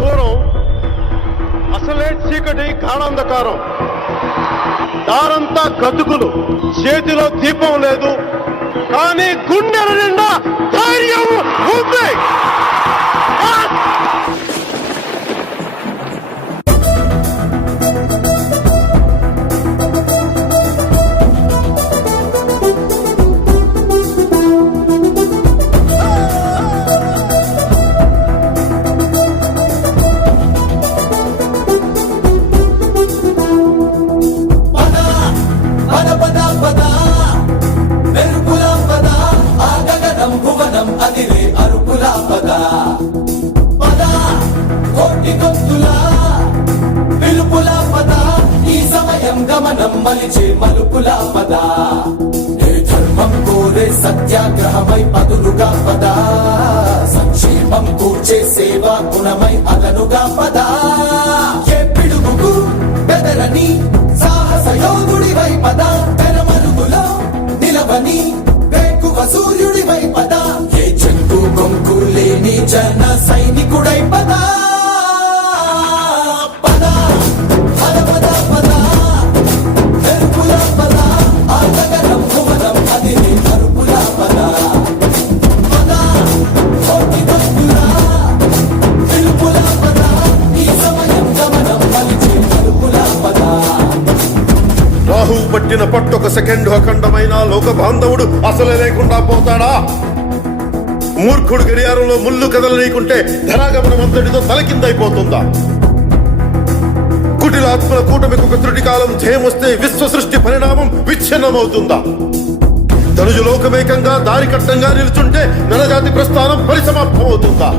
దూరం అసలే చీకటి గాఢాంధకారం, దారంతా గతుకులు, చేతిలో దీపం లేదు, కానీ గుండెల నిండా ధైర్యం ఉంది. మలిచే మలుపులా పద, ధర్మం కోరే సత్యాగ్రహమై పదులుగా పద, సంక్షేమం కూర్చే సేవా గుణమై అదనుగా పద, ఏ పిడుగుకు బెదరని సాహస యోగుడివై పద, తెరమరుగులో నిలవని వేకువ సూర్యుడివై పద, ఏ చెంగు కొంకు లేని జన సైనికుడై పద. రాహువు పట్టిన పట్టొక సెకండ్ అఖండమైన లోక బాంధవుడు అసలే లేకుండా పోతాడా? మూర్ఖుడు గడియారంలో ముళ్ళు కదలనీకుంటే ధనాగమనం అంతటితో తలకిందైపోతుందా? కుటిలాత్మల కూటమికి ఒక త్రుటి కాలం జయమొస్తే విశ్వ సృష్టి పరిణామం విచ్ఛిన్నమవుతుందా? ధనుజు లోకమేకంగా దారికట్టంగా నిలుచుంటే నరజాతి ప్రస్థానం పరిసమాప్తమవుతుందా?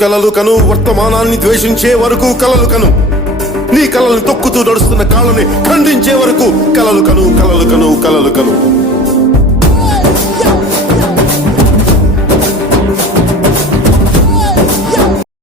కలలు కను వర్తమానాన్ని ద్వేషించే వరకు కలలు కను, నీ కలలను తొక్కుతూ నడుస్తున్న కాళ్ళని ఖండించే వరకు కలలు కను.